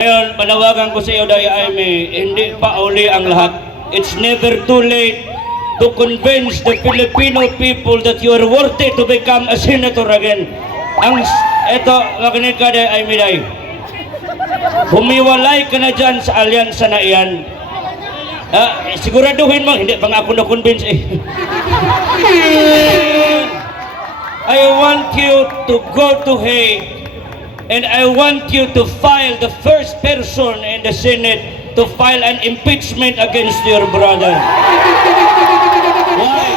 Ngayon, panawagan ko sa iyo, Day Aime, hindi pa uli ang lahat. It's never too late to convince the Filipino people that you are worthy to become a senator again. Ang, eto, makinig ka, Day Aime, Day. Humiwalay ka na dyan sa alyansa na iyan. Ah, siguraduhin mo, hindi pa nga ako na-convince eh. I want you to go to Hague and I want you to file the first person in the Senate to file an impeachment against your brother. Why?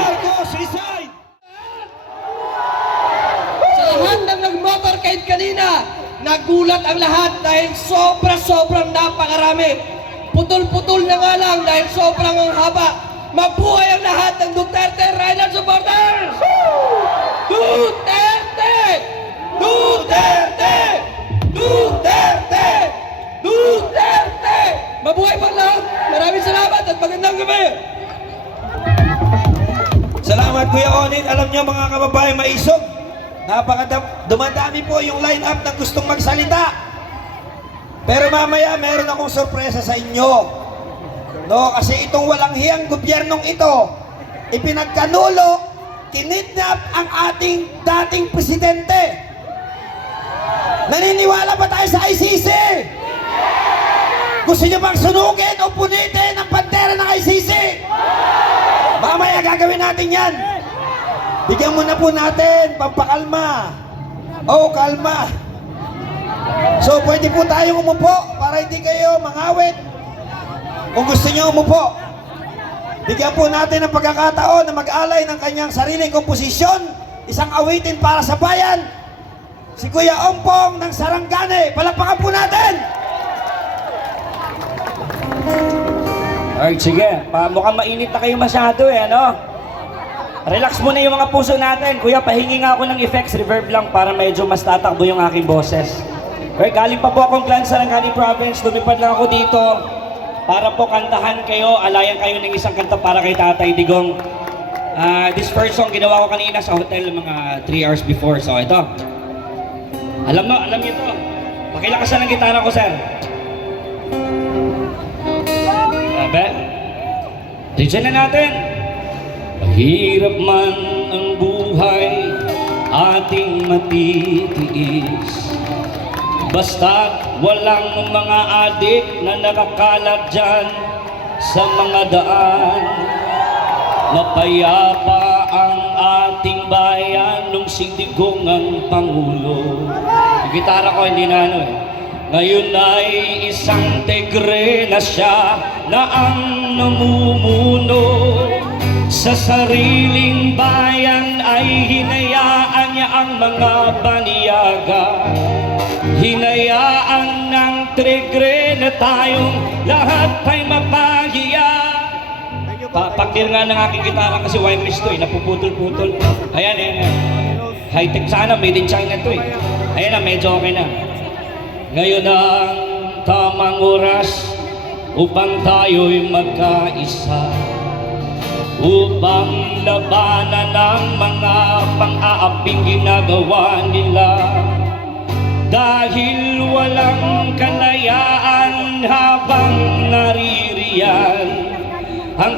Sa lahat ng nag-motorcade kanina, nagulat ang lahat dahil sobra-sobrang napakarami. Putol-putol na nga lang dahil sobrang ang haba. Mabuhay ang lahat ng Duterte Riders supporters! Duterte! Duterte! Duterte! Duterte! Mabuhay pa lang! Maraming salamat at magandang gabi! Salamat Kuya Onin. Alam niyo mga kababayan maisog. Napaka dumadami po yung line-up ng gustong magsalita. Pero mamaya meron akong sorpresa sa inyo. No, kasi itong walang hiyang gobyernong ito, ipinagkanulo, kinidnap ang ating dating presidente. Naniniwala ba tayo sa ICC? Gusto niyo bang sunugin o punitin ang pantera ng ICC? Mamaya gagawin natin yan. Bigyan muna po natin, pampakalma. Oh, kalma. So, pwede po tayong umupo para hindi kayo mangawit. Kung gusto niyo umupo, bigyan po natin ng pagkakataon na mag-alay ng kanyang sariling komposisyon, isang awitin para sa bayan, si Kuya Ompong ng Sarangane. Palakpakan po natin! Alright, sige. Pa, mukhang mainit na kayo masyado eh, ano? Relax muna yung mga puso natin. Kuya, pahingi nga ako ng effects, reverb lang para medyo mas tatakbo yung aking boses. Okay, galing pa po akong clan sa Sarangani Province. Lumipad lang ako dito para po kantahan kayo, alayan kayo ng isang kanta para kay Tatay Digong. Ah, this first song ginawa ko kanina sa hotel mga 3 hours before. So ito. Alam mo, alam niyo to. Pakilakasan ng gitara ko, sir. Abe? Tignan na natin. Mahirap man ang buhay, ating matitiis. Basta't walang mga adik na nakakalat dyan sa mga daan. Mapayapa ating bayan nung si Digong ang Pangulo. Yung gitara ko hindi na ano eh. Ngayon ay isang tegre na siya na ang namumuno sa sariling bayan ay hinayaan niya ang mga baniyaga Hinayaan ng tegre na tayong lahat ay mapahiya Papakir nga ng aking gitara kasi wireless to eh, napuputol-putol. Ayan, ayan. High-tech sana, made in China to eh. Ayan na, medyo okay na. Ngayon ang tamang oras upang tayo'y magkaisa upang labanan ang mga pang-aaping ginagawa nila dahil walang kalayaan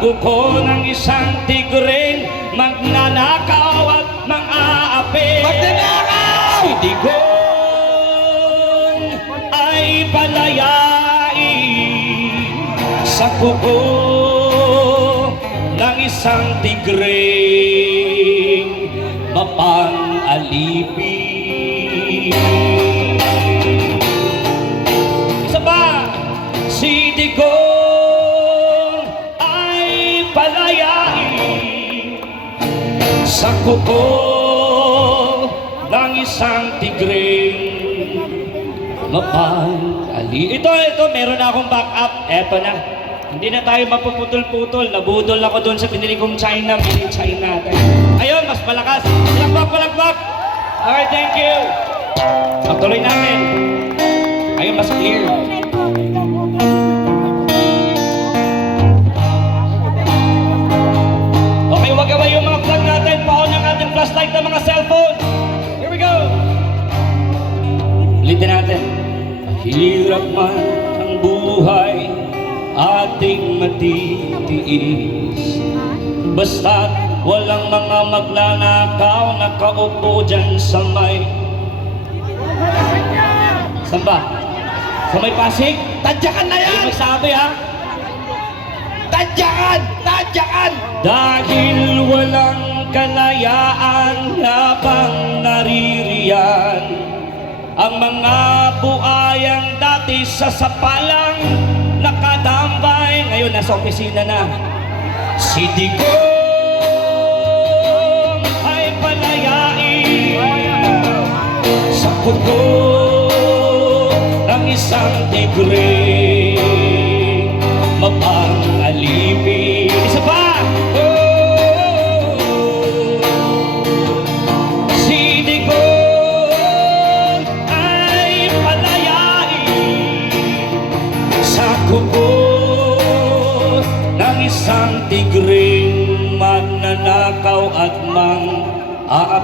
guko ng isang tigren magnanakaw at mang-aapi Magnanakaw! Si Digong ay palayain sa kuko ng isang tigring mapang-alipin. Kuko ng isang tigring mapag-ali. Ito, ito, meron na akong backup. Eto na. Hindi na tayo mapuputol-putol. Nabudol ako doon sa pinili kong China, mini China. Ayun, mas malakas. Palakpak, palakpak. Alright, thank you. Pagtuloy natin. Ayun, mas clear. Flashlight ng mga cellphone. Here we go. Ulitin natin. Mahirap man ang buhay ating matitiis Basta't walang mga magnanakaw nakaupo dyan sa may Saan ba? Sa may Pasig? Tadyakan na Hindi yan! magsabi ha? Tadyakan! Tadyakan! Dahil walang kalayaan habang naririyan. Ang mga buayang dati sa sapalang nakatambay Ngayon nasa opisina na. Si Digong ay palayain. Sa kuko ng isang tigre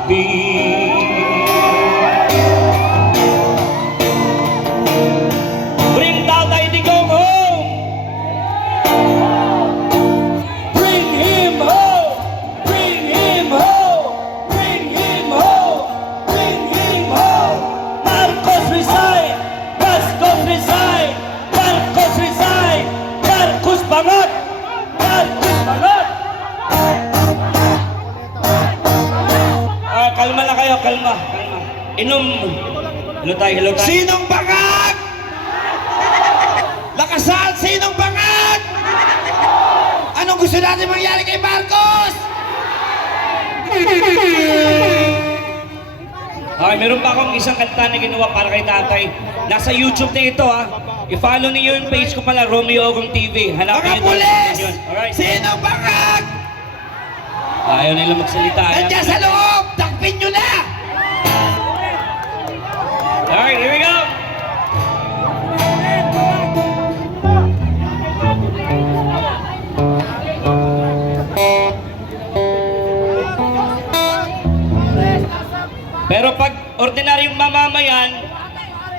be. Gusto natin mangyari kay Marcos? Okay, meron pa akong isang kanta na ginawa para kay tatay. Nasa YouTube na ito ha. I-follow niyo yung page ko pala, Romeo Ogong TV. Mga Hanapin doon. pulis! Alright. Sinong bangag? Ayaw nila magsalita. Nandiyan sa loob! Takpin nyo na! Alright, here we go. Pero pag ordinaryong mamamayan,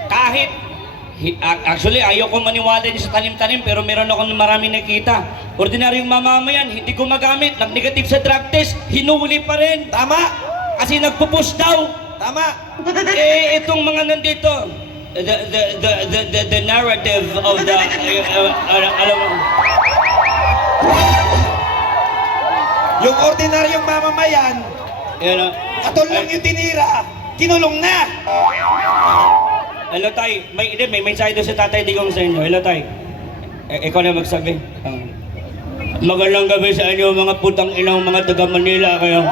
kahit hi- ac- actually ayoko maniwala din sa tanim-tanim pero meron akong maraming nakita. Ordinaryong mamamayan, hindi gumagamit, nag-negative sa drug test, hinuli pa rin. Tama! Kasi nagpo-push daw. Tama! eh, itong mga nandito, the, the, the, the, the, the narrative of the, uh, uh, uh, alam mo, Yung ordinaryong mamamayan, yun, uh, katol lang yung tinira, kinulong na! hello tay, may, hindi, may mensahe doon sa tatay digong sa inyo, hello tay, eh, ikaw na magsabi. Um, magandang gabi sa inyo mga putang inang mga taga Manila kayo.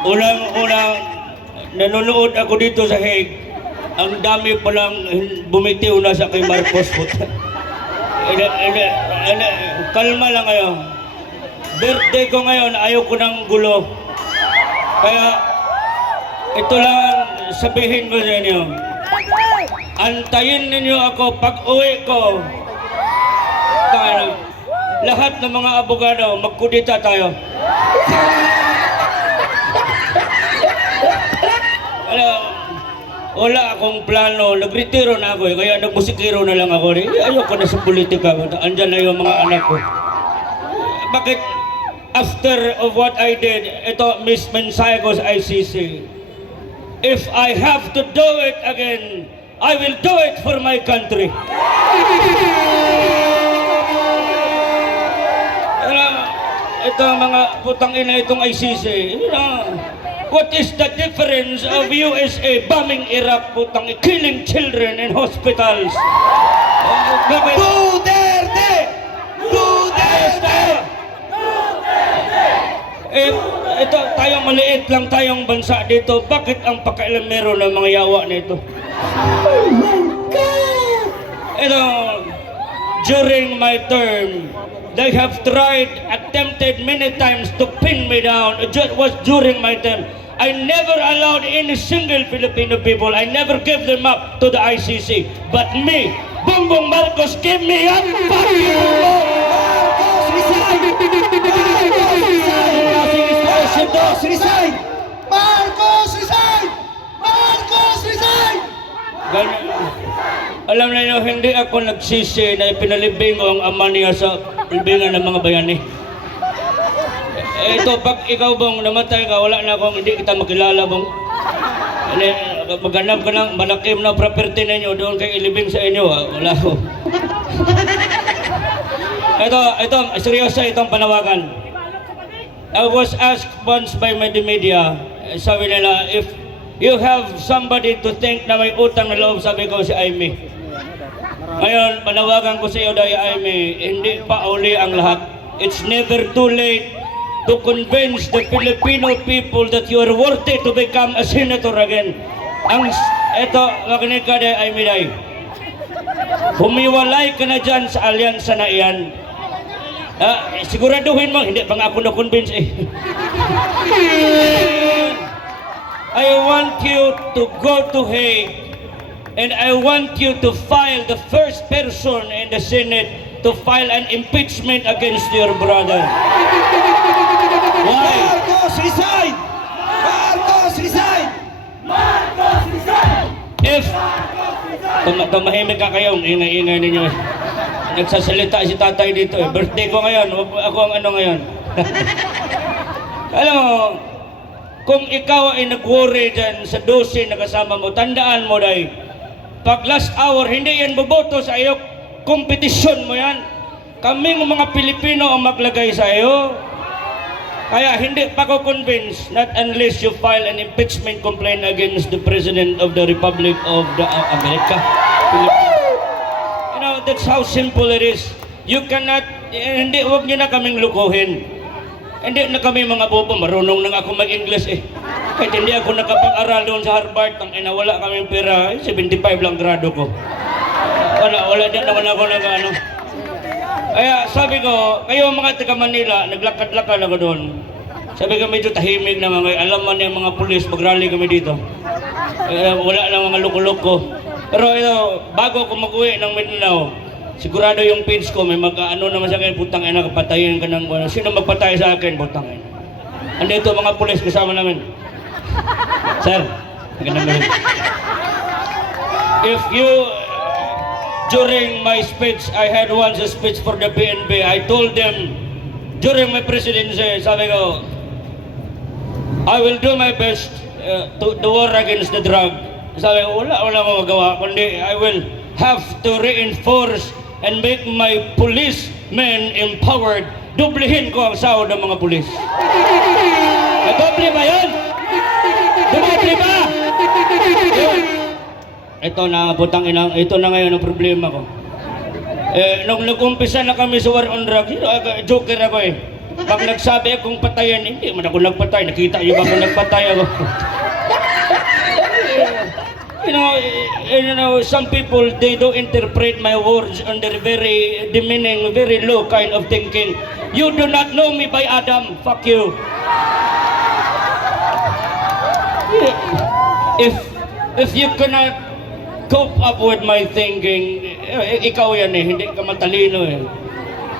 Unang-unang nanonood ako dito sa Hague. Ang dami palang bumitiw na sa kay Marcos puta. Kalma lang kayo. Birthday ko ngayon, ayaw ko ng gulo. Kaya, ito lang ang sabihin ko sa inyo. Antayin ninyo ako pag uwi ko. Tayo, lahat ng mga abogado, magkudita tayo. Alam, wala akong plano. Nagretiro na ako eh, kaya nagmusikiro na lang ako. Eh, ayoko na sa politika. Andyan na yung mga anak ko. Bakit after of what I did, ito Miss sa ICC. If I have to do it again, I will do it for my country. Ito mga putang ina itong ICC. You what is the difference of USA bombing Iraq, putang killing children in hospitals? Duterte! Eh, ito, tayong maliit lang tayong bansa dito. Bakit ang pakailamero ng mga yawa nito? Ito, during my term, they have tried, attempted many times to pin me down. It was during my term. I never allowed any single Filipino people, I never gave them up to the ICC. But me, Bongbong Marcos, gave me up. Fuck you, Bongbong! Alam niyo, hindi ako nagsisi na ipinalibing ko ang ama niya sa libingan ng mga bayani. Ito, pag ikaw bang namatay ka, wala na akong hindi kita makilala bang Ano, maghanap ka ng malakim na property ninyo doon kay ilibing sa inyo. ah. Wala ko. ito, ito, seryoso itong panawagan. I was asked once by my media, sabi nila, if you have somebody to think na may utang na loob, sabi ko si Amy. Ngayon, panawagan ko sa iyo dahil Amy, hindi pa uli ang lahat. It's never too late to convince the Filipino people that you are worthy to become a senator again. Ang, eto, makinig ka dahil Amy dahil. Humiwalay ka na dyan sa alyansa na iyan. Ah, siguraduhin mo, hindi pa nga ako na-convince eh. I want you to go to Hague and I want you to file the first person in the Senate to file an impeachment against your brother. Why? Marcos resign! Marcos resign! If Tum tumahimik ka kayo, ang ingay-ingay ninyo. Nagsasalita si tatay dito eh. Birthday ko ngayon, ako ang ano ngayon. Alam mo, kung ikaw ay nag-worry dyan sa dosi na kasama mo, tandaan mo dahil, pag last hour, hindi yan boboto sa iyo, kompetisyon mo yan. Kaming mga Pilipino ang maglagay sa iyo. Kaya hindi pa ko convinced not unless you file an impeachment complaint against the President of the Republic of the of America. You know, that's how simple it is. You cannot, eh, hindi, huwag niyo na kaming lukuhin. Hindi na kami mga bobo, marunong na ako mag-English eh. Kahit hindi ako nakapag-aral doon sa Harvard, ang ina, wala kaming pera, eh, 75 lang grado ko. Wala, wala din naman ako nag ano. Kaya sabi ko, kayo mga taga Manila, naglakad-lakad ako doon. Sabi ko, medyo tahimik na mga, alam man yung mga pulis, mag-rally kami dito. Eh, wala lang mga loko-loko. Pero ito, bago ako mag-uwi ng Mindanao, sigurado yung page ko, may mag-ano naman sa akin, putang ina, kapatayin ka ng, ano, sino magpatay sa akin, putang ina. Andito mga pulis kasama namin. Sir, magandang gabi. If you during my speech, I had once a speech for the PNP. I told them during my presidency, sabi ko, I will do my best uh, to the war against the drug. Sabi ko, wala, wala akong magawa, kundi I will have to reinforce and make my policemen empowered. Dublihin ko ang sahod ng mga pulis. Eh, doble ba yun? Dumoble ba? Ito na, putang inang, ito na ngayon ang problema ko. Eh, nung nag-umpisa na kami sa war on drugs, aga- joker ako eh. Pag nagsabi akong patayan, hindi man ako nagpatay. Nakita niyo ba nagpatay ako? you know, eh, you know, some people, they do interpret my words under very demeaning, very low kind of thinking. You do not know me by Adam. Fuck you. If if you cannot cope up with my thinking, eh, ikaw yan eh, hindi ka matalino eh.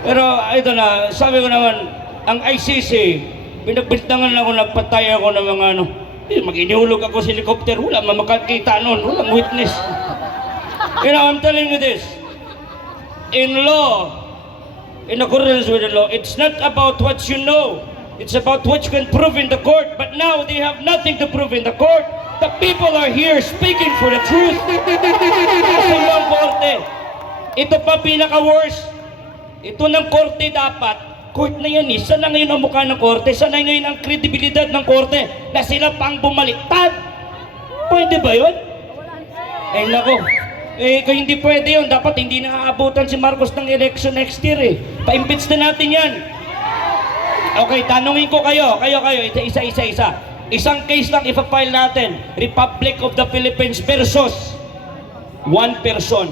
Pero ito na, sabi ko naman, ang ICC, pinagbintangan ako, nagpatay ako ng mga ano, eh, mag-inihulog ako sa helicopter, wala man makakita noon, walang witness. You know, I'm telling you this, in law, in accordance with the law, it's not about what you know, it's about what you can prove in the court. But now they have nothing to prove in the court. The people are here speaking for the truth. Ibang korte. Ito pa pinaka-worst. Ito ng korte dapat, court na yan eh. Saan na ngayon ang mukha ng korte? Saan na ngayon ang kredibilidad ng korte? Na sila pang bumaliktad. Pwede ba yun? Eh nako, eh kung hindi pwede yun, dapat hindi nakaabutan si Marcos ng election next year eh. Pa-impeach na natin yan. Okay, tanungin ko kayo, kayo, kayo, isa, isa, isa. Isang case lang ipapile natin. Republic of the Philippines versus one person.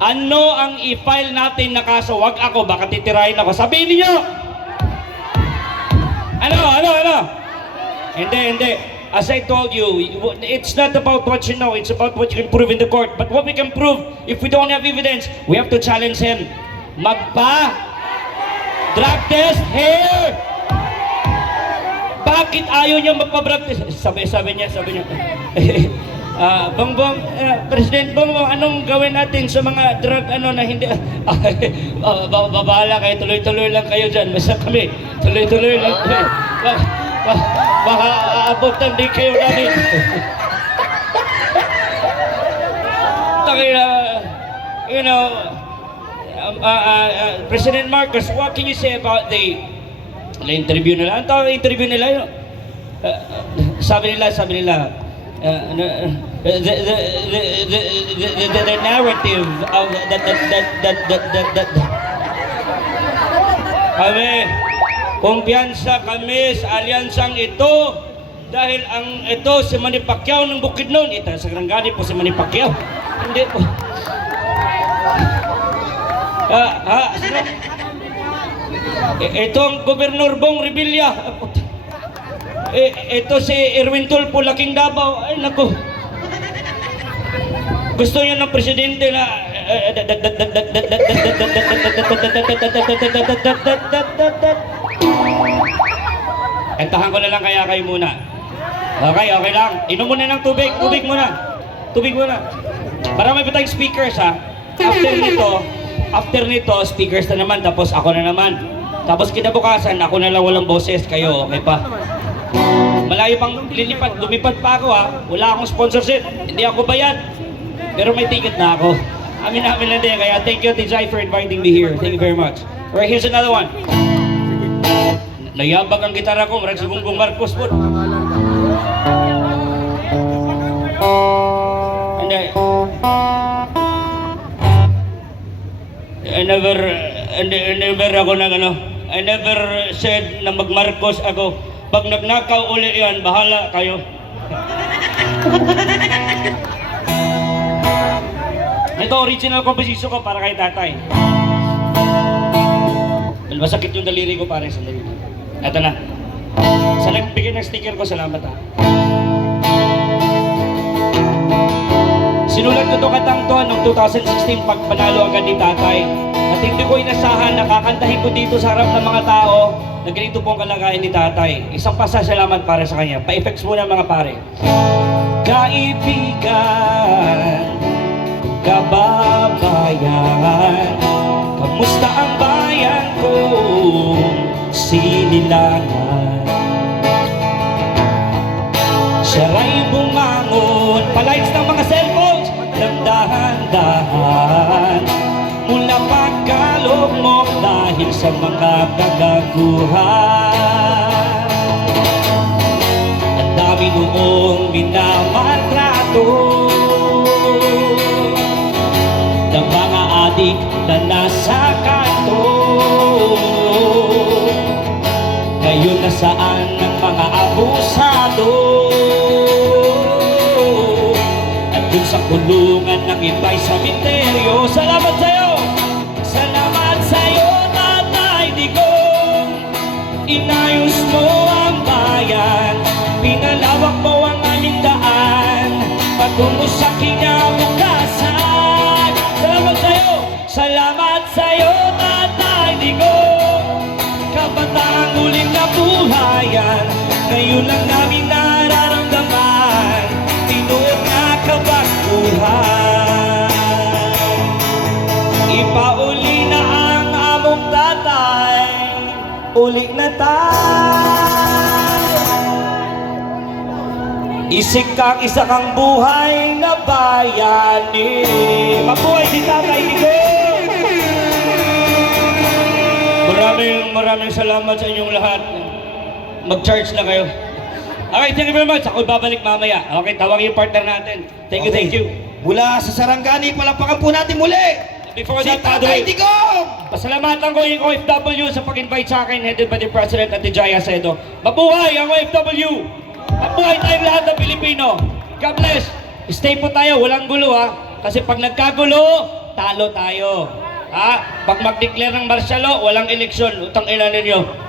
Ano ang i-file natin na kaso? Wag ako, baka titirahin ako. Sabihin niyo! Ano, ano, ano? Hindi, hindi. As I told you, it's not about what you know, it's about what you can prove in the court. But what we can prove, if we don't have evidence, we have to challenge him. Magpa! Drug test here! Bakit ayaw niya magpa-drug test? Sabi, sabi niya, sabi niya. Ah, Bongbong, eh, President Bongbong, anong gawin natin sa mga drug ano na hindi... Ah, ba- ba- bahala kayo, tuloy-tuloy lang kayo dyan. Basta kami, tuloy-tuloy lang kami. Ba- ba- baka aabutan din kayo namin. Takina, you know, uh, uh, President Marcos, what can you say about the na-interview nila? Ang tawag interview nila, yun, sabi nila, sabi nila, uh, the, the, the, the, the, the narrative of that, that, that, that, that, that, that, kami, kumpiyansa kami sa alyansang ito dahil ang ito si Manny Pacquiao ng Bukidnon. Ito, sa Granggani po si Manny Pacquiao. Hindi po. Ah, ah, sino? I- Ito ang Gobernur Bong. Ah, puta. Eh, ito si Erwin Tulfo, Laking Davao. Ay, naku. Gusto niya ng presidente na Entahan ko na lang kaya kayo muna. Okay, okay lang. Inom muna ng tubig. Tubig muna. Tubig muna. Marami pa tayong speakers ha. After nito, after nito, speakers na naman. Tapos ako na naman. Tapos kinabukasan, ako na lang walang boses. Kayo, okay pa? Malayo pang lilipad, lumipad pa ako ha. Wala akong sponsorship. Hindi ako bayad. Pero may ticket na ako. Amin namin lang din. Kaya thank you, Tijay, for inviting me here. Thank you very much. Alright, here's another one. Nayabag ang gitara ko. Marag si Bongbong Marcos po. Hindi. I never, I ne- never ako nag ano, I never said na mag-Marcos ako. Pag nagnakaw uli yan, bahala kayo. Ito, original composition ko para kay tatay. Well, masakit yung daliri ko pare sa daliri. Ito na. Sa nagbigay ng sticker ko, salamat ha. Sinulat ko to katang to noong 2016 pag panalo agad ni tatay. At hindi ko inasahan na kakantahin ko dito sa harap ng mga tao na ganito po ang kalagayan ni tatay. Isang pasasalamat para sa kanya. Pa-effects muna mga pare. Kaibigan, kababayan, kamusta ang bayan ko, sinilangan. Siya ray bumangon, palights ng dahan-dahan. Mula pagkalugmok dahil sa mga kagaguhan. Tayo Isik kang isa kang buhay na bayani Mabuhay si Tatay Digong! Maraming maraming salamat sa inyong lahat. Mag-charge na kayo. Okay, thank you very much. Ako babalik mamaya. Okay, tawagin yung partner natin. Thank you, Okay. thank you. Mula sa Sarangani, palapakan po natin muli. Before Si that, Tatay Digong! pasalamatan ko yung OFW sa pag-invite sa akin, headed by the President at the Jaya Sedo. Mabuhay ang OFW! Mabuhay tayong lahat ng Pilipino! God bless! Stay po tayo, walang gulo ha. Kasi pag nagkagulo, talo tayo. Ha? Pag mag-declare ng martial law, walang eleksyon. Utang ina ninyo.